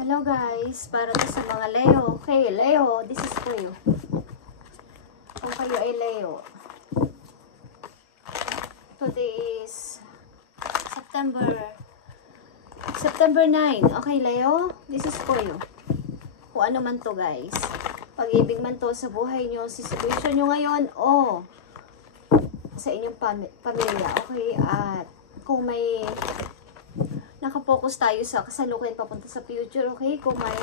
Hello guys, para to sa mga Leo. Okay, Leo, this is for you. Kung kayo ay Leo. Today is September 9. Okay, Leo, this is for you. Kung ano man to guys. Pag-ibig man to sa buhay nyo, sa situation nyo ngayon, o sa inyong pamilya. Okay, at kung may nakapokus tayo sa kasalukuyan papunta sa future, okay? Kung may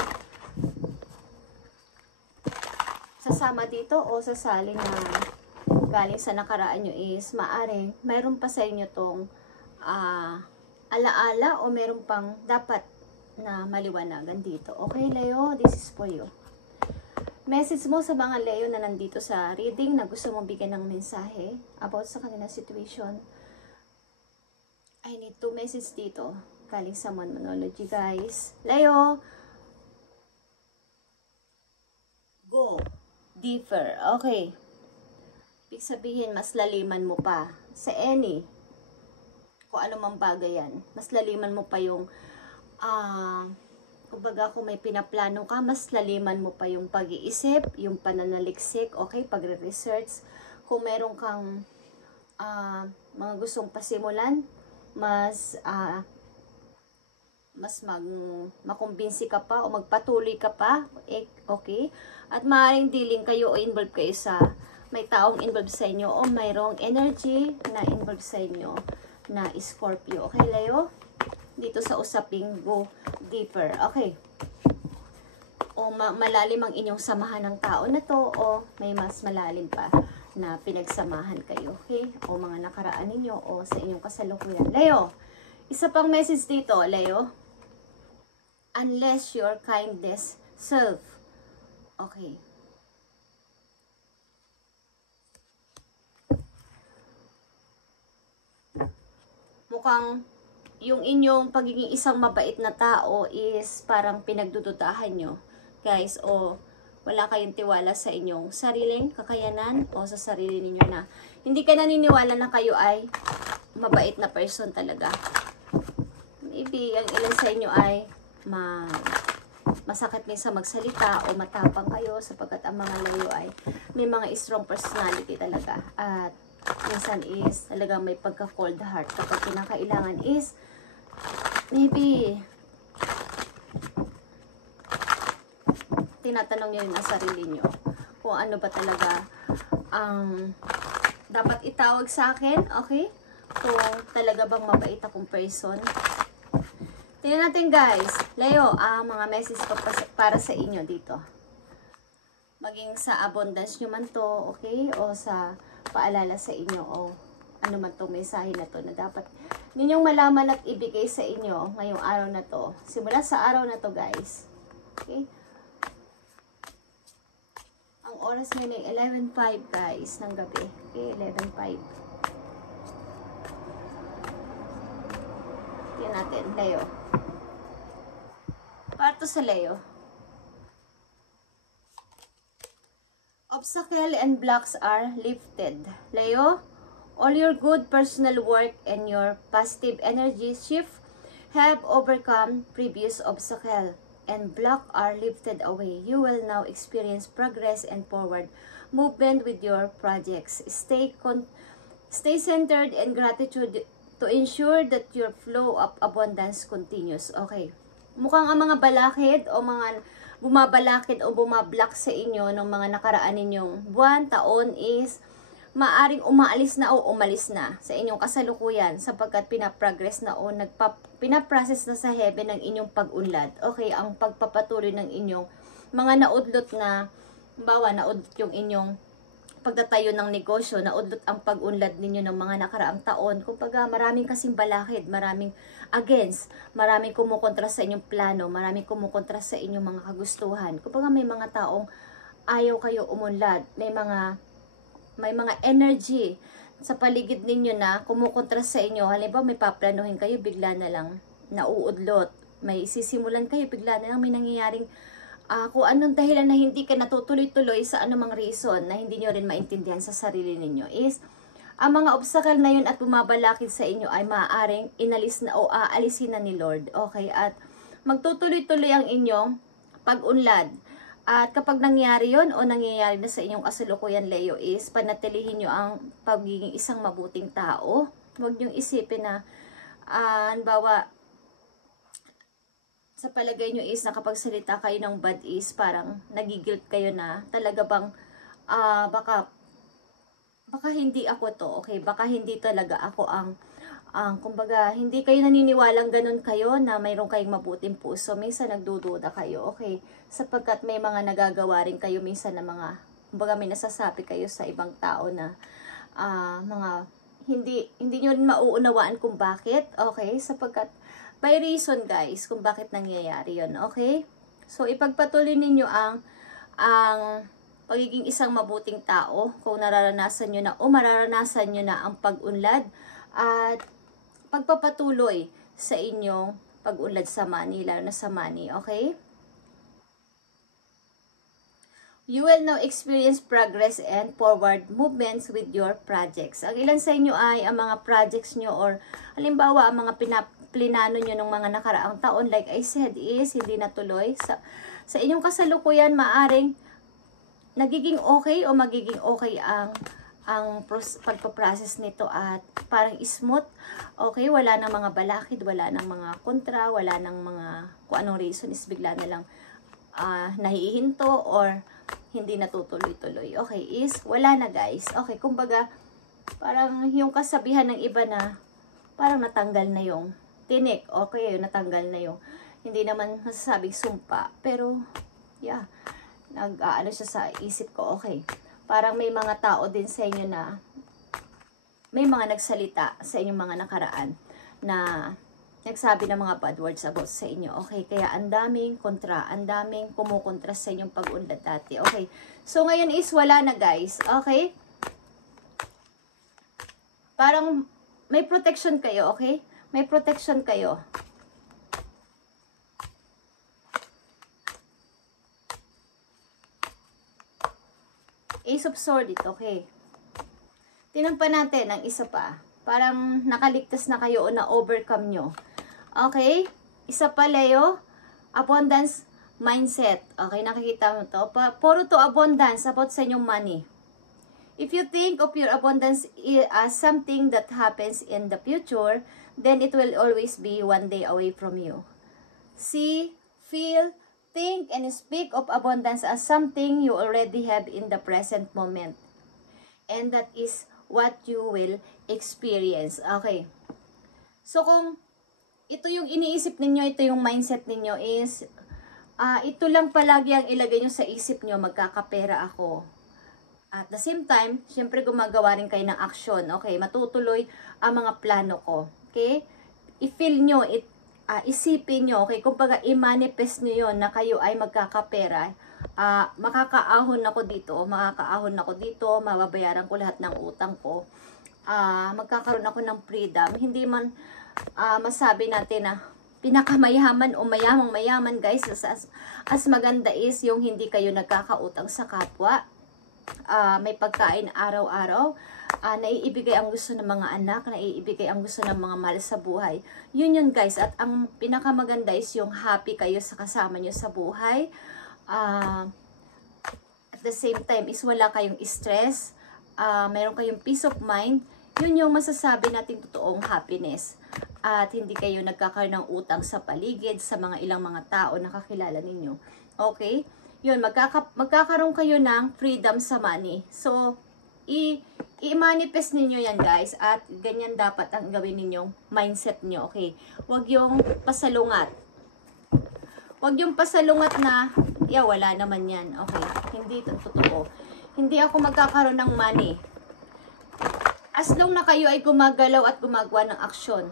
sasama dito o sasali na galing sa nakaraan nyo is maaring mayroon pa sa inyo tong alaala o mayroon pang dapat na maliwanagan dito. Okay, Leo? This is for you. Message mo sa mga Leo na nandito sa reading na gusto mong bigyan ng mensahe about sa kanilang situation. I need 2 message dito. Galing sa Monology, guys. Leo, go deeper. Okay. Ibig sabihin, mas laliman mo pa sa any, kung ano mang bagay yan. Mas laliman mo pa yung, kumbaga kung may pinaplano ka, mas laliman mo pa yung pag-iisip, yung pananaliksik, okay, pagre-research. Kung meron kang mga gustong pasimulan, mas makumbinsi ka pa o magpatuloy ka pa, okay? At maaaring dealing kayo o involved kayo sa may taong involved sa inyo o mayroong energy na involved sa inyo na Scorpio. Okay, Leo? Dito sa usaping go deeper. Okay. O malalim ang inyong samahan ng tao na to o may mas malalim pa na pinagsamahan kayo. Okay? O mga nakaraan ninyo o sa inyong kasalukuyan. Leo, isa pang message dito, Leo. Unless your kindness self. Okay. Mukhang yung inyong pagiging isang mabait na tao is parang pinagdududahan nyo. Guys, o wala kayong tiwala sa inyong sariling kakayanan o sa sarili ninyo na hindi ka naniniwala na kayo ay mabait na person talaga. Maybe ang ilan sa inyo ay masakit minsan magsalita o matapang kayo sapagkat ang mga Leo ay may mga strong personality talaga at minsan is talaga may pagka cold heart kapag kinakailangan is maybe tinatanong nyo yung sarili nyo kung ano ba talaga ang dapat itawag sa akin, okay? Kung talaga bang mabait akong person. Tingnan natin guys, Leo, mga message para sa inyo dito. Maging sa abundance nyo man to, okay? O sa paalala sa inyo, o ano man tong mensahe na to na dapat ninyong malaman at ibigay sa inyo ngayong araw na to. Simula sa araw na to guys. Okay? Ang oras ngayon ay 11:05 guys ng gabi. Okay, 11:05. Tingnan natin, Leo. Para sa Leo. Obstacle and blocks are lifted. Leo, all your good personal work and your positive energy shift have overcome previous obstacle and block are lifted away. You will now experience progress and forward movement with your projects. Stay centered in gratitude to ensure that your flow of abundance continues. Okay. Mukhang ang mga balakid o mga bumabalakid o bumablock sa inyo ng mga nakaraan ninyong buwan, taon is maaring umaalis na o umalis na sa inyong kasalukuyan sapagkat pinaprogress na o pinaprocess na sa heaven ng inyong pag-unlad. Okay, ang pagpapatuloy ng inyong mga naudlot na, bawa naudlot yung inyong pagtatayo ng negosyo, naudlot ang pag-unlad ninyo ng mga nakaraang taon. Kumbaga, maraming kasing balakid, maraming against, maraming kumukontra sa inyong plano, maraming kumukontra sa inyong mga kagustuhan. Kumbaga, may mga taong ayaw kayo umunlad, may mga energy sa paligid ninyo na kumukontra sa inyo. Halimbawa, may paplanuhin kayo, bigla na lang nauudlot. May sisimulan kayo, bigla na lang may nangyayaring kung anong dahilan na hindi ka natutuloy-tuloy sa anumang reason na hindi nyo rin maintindihan sa sarili ninyo is ang mga obstacle na yun at bumabalakid sa inyo ay maaaring inalis na o aalisin na ni Lord. Okay, at magtutuloy-tuloy ang inyong pag-unlad. At kapag nangyari yon o nangyayari na sa inyong kasalukuyan, Leo, is panatilihin nyo ang pagiging isang mabuting tao. Huwag nyo isipin na, halimbawa, sa palagay nyo is nakapagsalita kayo ng bad is parang nagigilt kayo na talaga bang baka hindi ako to, okay? Baka hindi talaga ako kumbaga, hindi kayo naniniwalang ganun kayo na mayroon kayong mabuting puso. Minsan nagdududa kayo, okay? Sapagkat may mga nagagawa rin kayo minsan na mga, kumbaga may nasasabi kayo sa ibang tao na mga hindi nyo mauunawaan kung bakit, okay? Sapagkat by reason, guys, kung bakit nangyayari yon, okay? So, ipagpatuloy ninyo ang pagiging isang mabuting tao kung nararanasan nyo na o mararanasan nyo na ang pag-unlad at pagpapatuloy sa inyong pag-unlad sa money, lalo na sa money, okay? You will now experience progress and forward movements with your projects. Ang ilan sa inyo ay ang mga projects nyo or halimbawa ang mga plinano nyo ng mga nakaraang taon, like I said, is hindi natuloy. Sa inyong kasalukuyan, maaring nagiging okay o magiging okay ang pagpaprocess nito at parang smooth. Okay, wala nang mga balakid, wala nang mga kontra, wala nang mga kung anong reason is bigla na lang nahihinto or hindi natutuloy-tuloy. Okay, is wala na, guys. Okay, kumbaga parang yung kasabihan ng iba na parang natanggal na yung tinik. Okay, natanggal na yung, hindi naman masasabing sumpa. Pero, yeah, nag-ano siya sa isip ko, okay. Parang may mga tao din sa inyo na, may mga nagsalita sa inyong mga nakaraan na nagsabi ng mga bad words about sa inyo. Okay, kaya ang daming kontra, ang daming kumukontra sa inyong pag-unlad dati. Okay, so ngayon is wala na, guys. Okay? Parang may protection kayo, okay? May protection kayo. Ace of Swords ito, okay? Tinampan natin ang isa pa. Parang nakaligtas na kayo o na-overcome nyo. Okay? Isa pa, Leo. Abundance mindset. Okay, nakikita mo to. Puro to abundance about sa inyong money. If you think of your abundance as something that happens in the future, then it will always be one day away from you. See, feel, think, and speak of abundance as something you already have in the present moment. And that is what you will experience. Okay. So, kung ito yung iniisip ninyo, ito yung mindset ninyo is, ito lang palagi ang ilagay nyo sa isip nyo, magkakapera ako. At the same time, syempre gumagawa rin kayo ng action. Okay, matutuloy ang mga plano ko. Okay? I-feel nyo, isipin nyo, okay? Kumbaga, i-manifest nyo yun na kayo ay magkakapera. Makakaahon ako dito, mababayaran ko lahat ng utang ko. Magkakaroon ako ng freedom. Hindi man masabi natin na pinakamayaman o mayamang-mayaman, guys. As maganda is yung hindi kayo nagkakautang sa kapwa. May pagkain araw-araw, naiibigay ang gusto ng mga anak, naiibigay ang gusto ng mga mahal sa buhay. Yun, guys. At ang pinakamaganda is yung happy kayo sa kasama nyo sa buhay. At the same time is wala kayong stress, meron kayong peace of mind. Yun yung masasabi natin totoong happiness. At hindi kayo nagkakaroon ng utang sa paligid, sa mga ilang mga tao na kakilala ninyo. Okay? Yun, magkakaroon kayo ng freedom sa money. So, i-manifest ninyo yan, guys. At ganyan dapat ang gawin ninyong mindset nyo. Okay? Huwag yung pasalungat. Huwag yung pasalungat na, wala naman yan. Okay? Hindi ito totoo. Hindi ako magkakaroon ng money. As long na kayo ay gumagalaw at gumagawa ng aksyon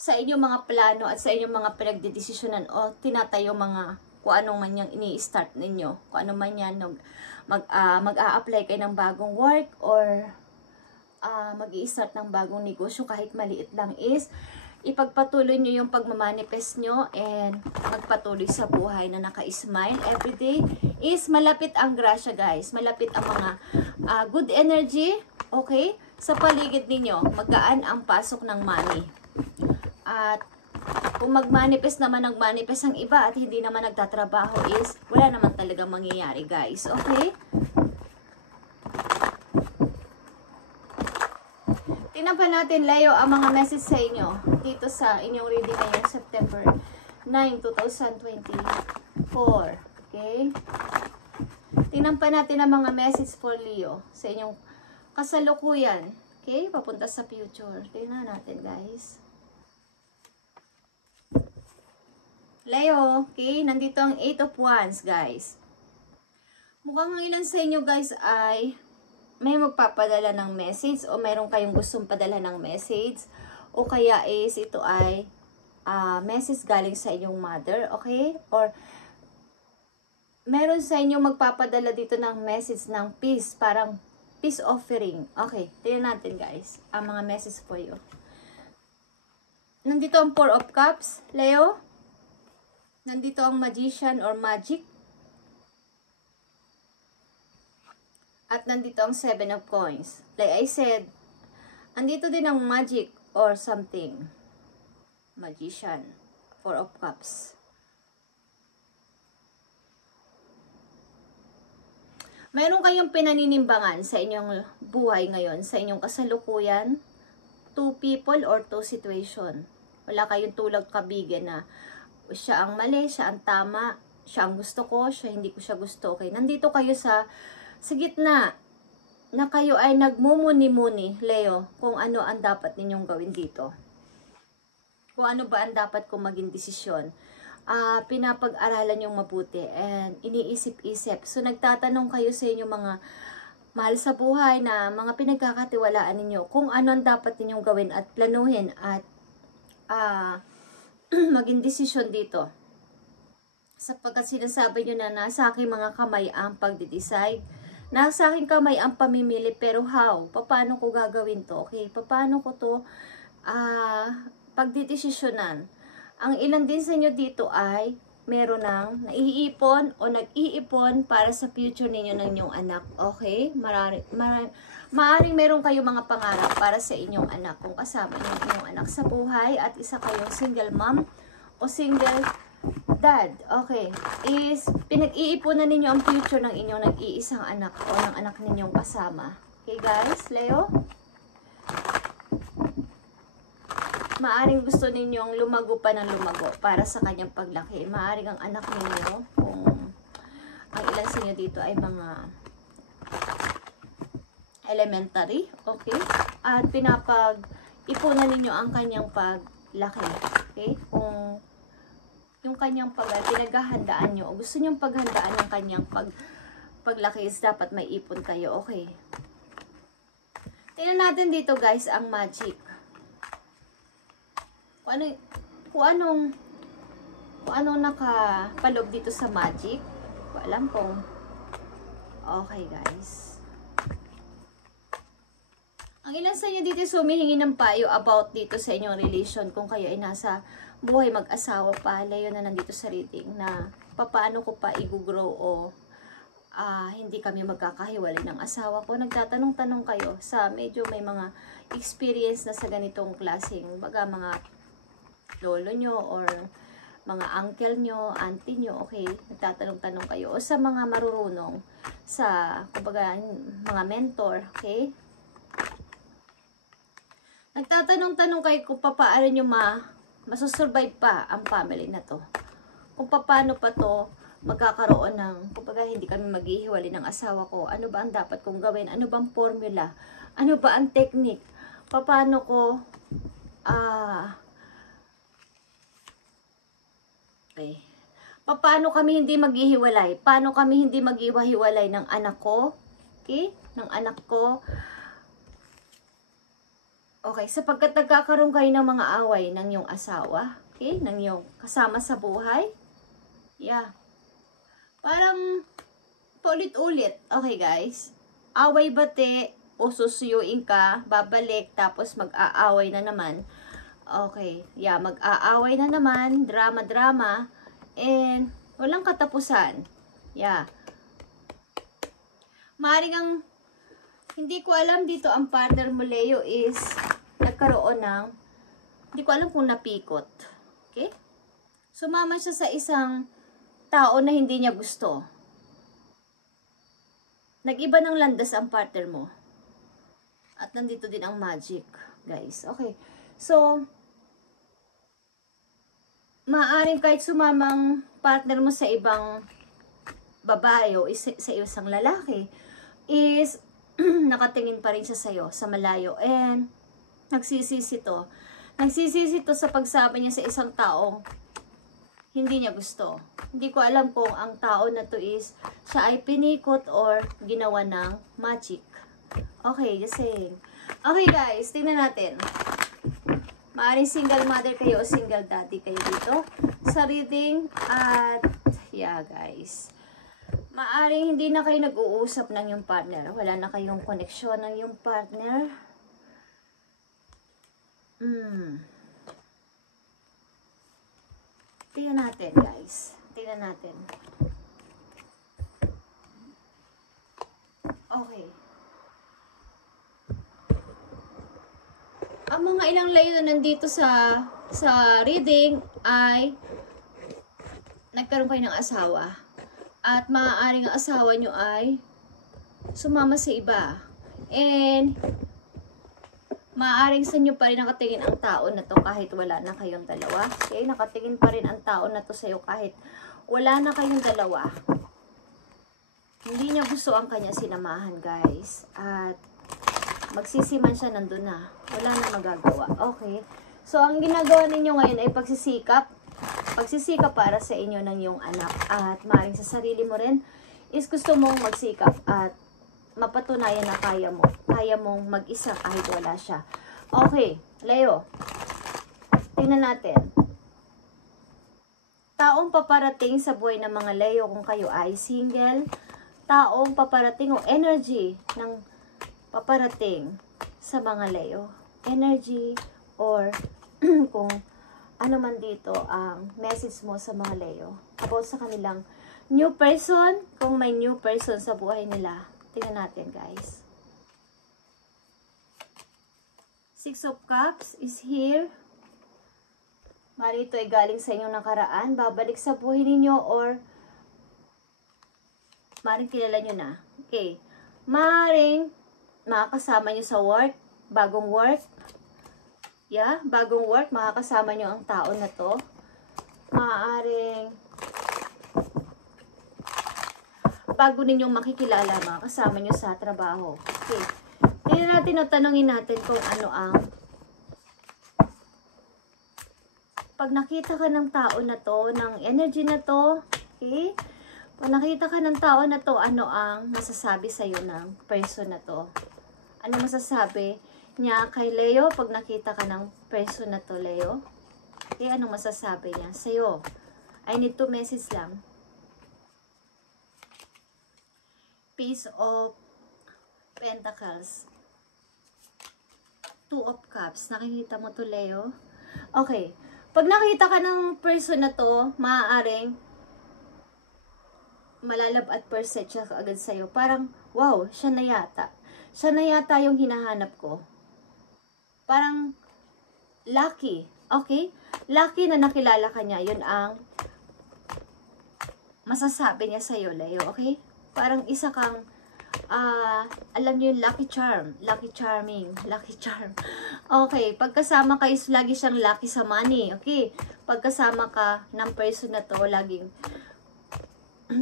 sa inyong mga plano at sa inyong mga pinagdedesisyonan o tinatayo mga kung ano man yung ini-start ninyo, kung ano man yan, mag-a-apply kayo ng bagong work or mag-i-start ng bagong negosyo kahit maliit lang is, ipagpatuloy nyo yung pagmamanifest nyo and magpatuloy sa buhay na naka-smile everyday is malapit ang grasya, guys. Malapit ang mga good energy, okay? Sa paligid ninyo, magaan ang pasok ng money. At Kung mag-manifest naman ng manifest ang iba at hindi naman nagtatrabaho is wala naman talagang mangyayari, guys. Okay? Tingnan pa natin, Leo, ang mga message sa inyo dito sa inyong reading ngayong September 9, 2024. Okay? Tingnan pa natin ang mga message for Leo sa inyong kasalukuyan. Okay? Papunta sa future. Tingnan natin, guys. Leo, okay? Nandito ang 8 of Wands, guys. Mukhang ang ilan sa inyo, guys, ay may magpapadala ng message o mayroon kayong gustong padala ng message o kaya is ito ay message galing sa inyong mother, okay? Or meron sa inyo magpapadala dito ng message ng peace, parang peace offering. Okay, tingnan natin, guys, ang mga message for you. Nandito ang 4 of Cups, Leo. Nandito ang Magician or Magic. At nandito ang 7 of Coins. Like I said, andito din ang Magic or something. Magician. 4 of Cups. Mayroon kayong pinaninimbangan sa inyong buhay ngayon, sa inyong kasalukuyan. 2 people or 2 situation. Wala kayong tulag kabigyan na siya ang mali, siya ang tama, siya ang gusto ko, siya hindi ko siya gusto. Okay, nandito kayo sa gitna na kayo ay nagmumuni-muni, Leo, kung ano ang dapat ninyong gawin dito. Kung ano ba ang dapat kong maging desisyon. Pinapag-aralan yung mabuti and iniisip-isip. So, nagtatanong kayo sa inyong mga mahal sa buhay na mga pinagkakatiwalaan ninyo kung ano ang dapat ninyong gawin at planuhin at maging desisyon dito. Sapagkat sinasabi nyo na nasa aking mga kamay ang pagde-decide. Nasa aking kamay ang pamimili, pero how? Paano ko gagawin to? Okay? Paano ko to pagdedesisyonan? Ang ilan din sa inyo dito ay meron ng naiipon o nag-iipon para sa future ninyo ng inyong anak. Okay? Maaring meron kayo mga pangarap para sa inyong anak kung kasama niyo ang inyong anak sa buhay at isa kayong single mom o single dad. Okay. Is pinag-iipunan ninyo ang future ng inyong nag-iisang anak o ng anak ninyong kasama. Okay, guys? Leo? Maaring gusto ninyong lumago pa ng lumago para sa kanyang paglaki. Maaring ang anak ninyo, kung ang ilan sa inyo dito ay mga elementary, okay? At pinapag-ipunan ninyo ang kanyang paglaki, okay? Kung yung kanyang pinaghahandaan nyo, o gusto nyong paghandaan ng kanyang paglaki is dapat may ipon kayo, okay? Tingnan natin dito, guys, ang magic. Kung anong nakapaloob dito sa magic. Ko alam kung okay, guys. Ang ilan sa inyo dito humihingi ng payo about dito sa inyong relation kung kayo ay nasa buhay mag-asawa pa. Layo na nandito sa reading na paano ko pa i-grow o hindi kami magkakahiwalay ng asawa ko. Nagtatanong-tanong kayo sa medyo may mga experience na sa ganitong klaseng baga mga lolo nyo or mga uncle nyo, auntie nyo, okay? Nagtatanong-tanong kayo. O sa mga marurunong, sa, kumbaga, mga mentor, okay? Nagtatanong-tanong kayo kung paano nyo masusurvive pa ang family na to. Kung paano pa to magkakaroon ng, kumbaga, hindi kami maghihiwalay ng asawa ko. Ano ba ang dapat kong gawin? Ano bang formula? Ano ba ang technique? Paano ko, okay. Paano kami hindi maghihiwalay? Paano kami hindi maghihiwalay ng anak ko? Okay? Ng anak ko. Okay, sapagkat nagkakaroon kayo ng mga away ng iyong asawa. Okay? Ng iyong kasama sa buhay. Yeah. Parang paulit-ulit. Okay, guys? Away bate o susuyuin ka, babalik, tapos mag-aaway na naman. Okay, yeah, mag-aaway na naman, drama-drama, and walang katapusan. Yeah. Maaaring ang, hindi ko alam dito, ang partner mo, Leo, is nagkaroon ng, hindi ko alam kung napikot. Okay? Sumama siya sa isang tao na hindi niya gusto. Nag-iba ng landas ang partner mo. At nandito din ang magic, guys. Okay. So, maaaring kahit sumamang partner mo sa ibang babae o sa isang lalaki, is nakatingin pa rin siya sa'yo sa malayo. And, nagsisisi to. Nagsisisi to sa pagsama niya sa isang taong hindi niya gusto. Hindi ko alam kung ang tao na to is siya ay pinikot or ginawa ng magic. Okay, just saying. Okay guys, tingnan natin. Maaaring single mother kayo o single daddy kayo dito sa reading. At yeah guys, maaaring hindi na kayo nag-uusap ng yung partner. Wala na kayong koneksyon ng yung partner. Tingnan natin guys. Tingnan natin. Okay. Ang mga ilang layo na nandito sa reading ay nagkaroon kayo ng asawa. At maaaring ang asawa nyo ay sumama sa iba. And maaaring sa inyo pa rin nakatingin ang tao na to kahit wala na kayong dalawa. Okay? Nakatingin pa rin ang tao na to sa'yo kahit wala na kayong dalawa. Hindi niya gusto ang kanya sinamahan, guys. At magsisiman siya nandun na. Wala na magagawa. Okay? So, ang ginagawa ninyo ngayon ay pagsisikap. Pagsisikap para sa inyo ng iyong anak. At maaaring sa sarili mo rin is gusto mong magsikap at mapatunayan na kaya mo. Kaya mong mag-isa kahit wala siya. Okay, Leo. Tingnan natin. Taong paparating sa buhay ng mga Leo kung kayo ay single. Taong paparating o energy ng paparating sa mga Leo. Energy or kung ano man dito ang message mo sa mga Leo. About sa kanilang new person. Kung may new person sa buhay nila. Tingnan natin guys. Six of Cups is here. Marito ay galing sa inyong nakaraan. Babalik sa buhay ninyo or maaaring kilala nyo na. Okay. Maaaring makakasama nyo sa work. Bagong work. Yeah, bagong work. Makakasama nyo ang tao na to. Maaaring bago ninyong makikilala, makakasama nyo sa trabaho. Okay. Tingnan natin o tanongin natin kung ano ang pag nakita ka ng tao na to, ng energy na to, okay? Pag nakita ka ng tao na to, ano ang masasabi sa'yo ng person na to? Ano masasabi niya kay Leo pag nakita ka ng person na to, Leo? Okay, anong masasabi niya sa'yo? I need to message lang. Piece of Pentacles. Two of Cups. Nakikita mo to, Leo? Okay. Pag nakita ka ng person na to, maaaring malalab at percent siya agad sa'yo. Parang, wow, siya na yata. Siya na yata yung hinahanap ko. Parang, lucky. Okay? Lucky na nakilala ka niya. Yun ang masasabi niya sa'yo, Leo. Okay? Parang isa kang, alam niyo yung lucky charm. Lucky charming. Lucky charm. Okay. Pagkasama kayo, lagi siyang lucky sa money. Okay. Pagkasama ka ng person na to, laging,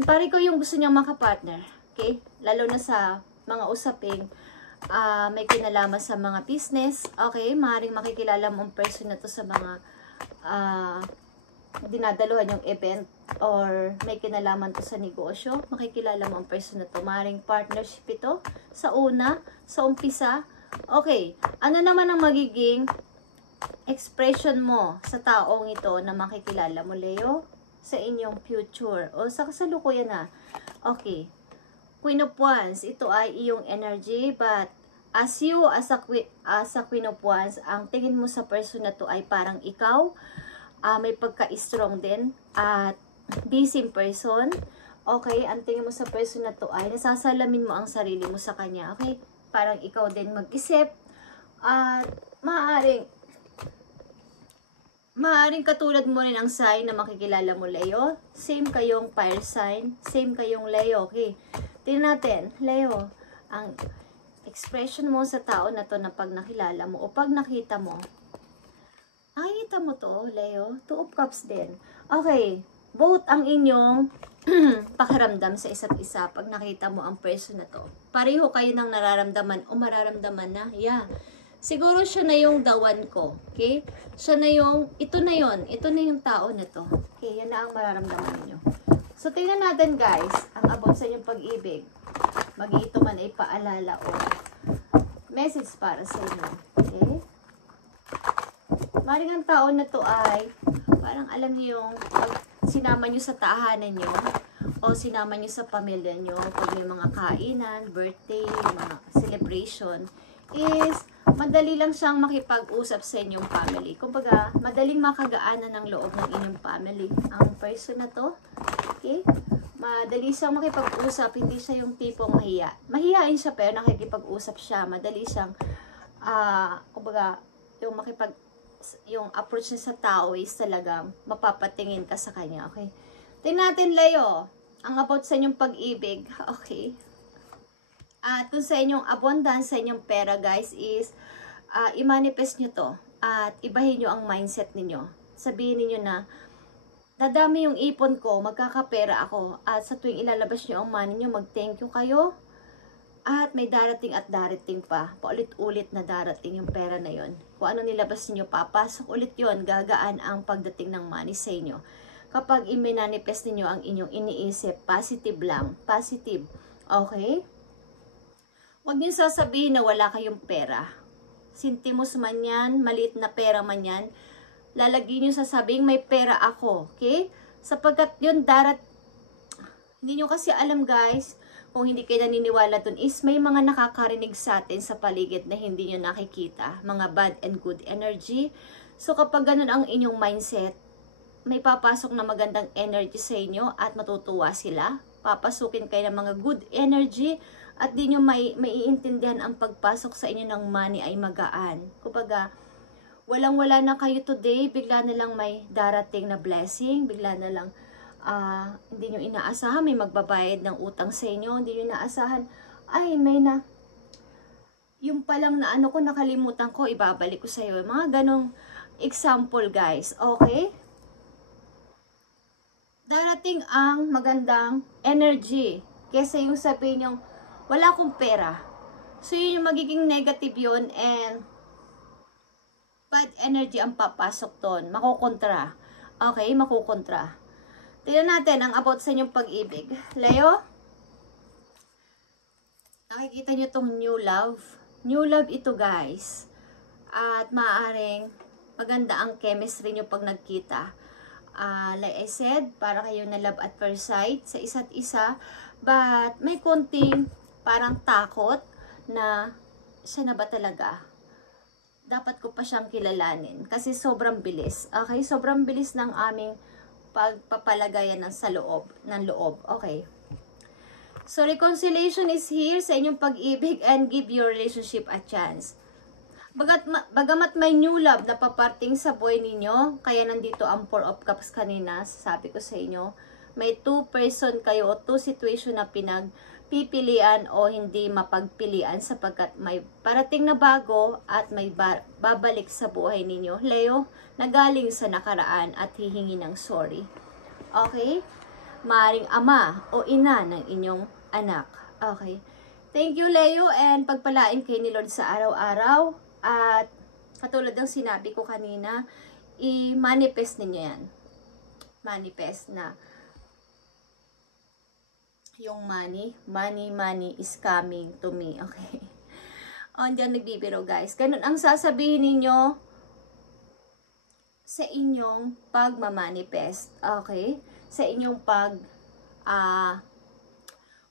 pare ko yung gusto niyang makapartner. Okay. Lalo na sa mga usaping, may kinalaman sa mga business. Okay. Maaaring makikilala mo ang person na to sa mga, dinadaluhan yung event or may kinalaman to sa negosyo, makikilala mo ang person na to. Maaaring partnership ito sa una, sa umpisa. Okay, ano naman ang magiging expression mo sa taong ito na makikilala mo, Leo? Sa inyong future o sa kasalukuyan na. Okay, Queen of Wands, ito ay iyong energy, but as you, as a Queen of Wands, ang tingin mo sa person na to ay parang ikaw, may pagka-strong din at busy person. Okay, ang tingin mo sa person na to ay nasasalamin mo ang sarili mo sa kanya. Okay, parang ikaw din mag-isip at maaaring Maaaring katulad mo rin ang sign na makikilala mo, Leo. Same kayong fire sign. Same kayong Leo. Okay. Tingnan natin, Leo. Ang expression mo sa tao na to na pag nakilala mo o pag nakita mo. Nakikita mo to, Leo. Two of Cups din. Okay. Both ang inyong pakiramdam sa isa't isa pag nakita mo ang person na to. Pareho kayo ng nararamdaman o mararamdaman na. Yeah. Siguro siya na yung the one ko. Okay? Siya na yung, ito na yon. Ito na yung tao na to. Okay? Yan na ang mararamdaman niyo. So, tingnan natin guys, ang about sa inyong pag-ibig. Mag-ito man ay paalala o message para sa inyo. Okay? Maring ang tao na to ay, parang alam niyo yung, pag sinama niyo sa tahanan niyo, o sinama niyo sa pamilya niyo, pag may mga kainan, birthday, mga celebration, is, madali lang siyang makipag-usap sa inyong family. Kumbaga, madaling makagaanan ng loob ng inyong family. Ang person na to, okay? Madali siyang makipag-usap, hindi siya yung tipong mahiya. Mahihain siya pero nakikipag-usap siya. Madali siyang, kumbaga, yung approach niya sa tao is talagang mapapatingin ka sa kanya, okay? Tingnan natin, Leo, ang about sa inyong pag-ibig, okay? At kung sa inyong abundance, sa inyong pera, guys, is i-manifest nyo to. At ibahin nyo ang mindset ninyo. Sabihin niyo na, dadami yung ipon ko, magkakapera ako. At sa tuwing ilalabas nyo ang money nyo, mag-thank you kayo. At may darating at darating pa. Paulit-ulit na darating yung pera na yon. Kung ano nilabas niyo, papasok ulit yon. Gagaan ang pagdating ng money sa inyo. Kapag i-manifest niyo ang inyong iniisip, positive lang. Positive. Okay? Huwag niyo sasabihin na wala kayong pera. Sintimos man yan, maliit na pera man yan, lalagyan niyo sasabing may pera ako. Okay? Sapagkat yun hindi niyo kasi alam guys, kung hindi kayo naniniwala dun is may mga nakakarinig sa atin sa paligid na hindi niyo nakikita. Mga bad and good energy. So kapag ganun ang inyong mindset, may papasok na magandang energy sa inyo at matutuwa sila. Papasukin kayo ng mga good energy at di nyo maiintindihan ang pagpasok sa inyo ng money ay magaan. Kumbaga, walang-wala na kayo today, bigla na lang may darating na blessing, bigla na lang hindi nyo inaasahan, may magbabayad ng utang sa inyo, hindi nyo inaasahan, ay may na, yung palang na ano ko, nakalimutan ko, ibabalik ko sa iyo. Mga ganong example guys, okay? Darating ang magandang energy, kesa yung sabihin nyo, wala akong pera. So, yun yung magiging negative yun and bad energy ang papasok doon. Makukontra. Okay, makukontra. Tingnan natin ang about sa inyong pag-ibig. Leo, nakikita nyo tong new love. New love ito guys. At maaaring maganda ang chemistry nyo pag nagkita. Like I said, para kayo na love at first sight sa isa't isa. But may konting parang takot na siya na ba talaga? Dapat ko pa siyang kilalanin kasi sobrang bilis. Okay, sobrang bilis ng aming pagpapalagayan ng loob. Okay. So reconciliation is here sa inyong pag-ibig and give your relationship a chance. Bagamat may new love na paparting sa buhay ninyo, kaya nandito ang Four of Cups kanina, sabi ko sa inyo, may two person kayo o two situation na pinagpipilian o hindi mapagpilian sapagkat may parating na bago at may babalik sa buhay ninyo. Leo, na galing sa nakaraan at hihingi ng sorry. Okay? Maaring ama o ina ng inyong anak. Okay? Thank you Leo and pagpalain kayo ni Lord sa araw-araw at katulad ng sinabi ko kanina, i-manifest ninyo yan. Manifest na yung money is coming to me. Okay. O, diyan nagbibiro guys. Ganun ang sasabihin ninyo sa inyong pagmamanifest. Okay? Sa inyong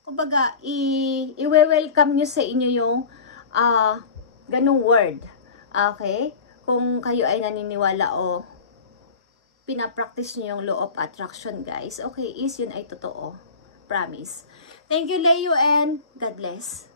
kumbaga, i-welcome nyo sa inyo yung ganung word. Okay? Kung kayo ay naniniwala o pinapractice nyo yung law of attraction guys. Okay, is yun ay totoo. Promise. Thank you Leo and God bless.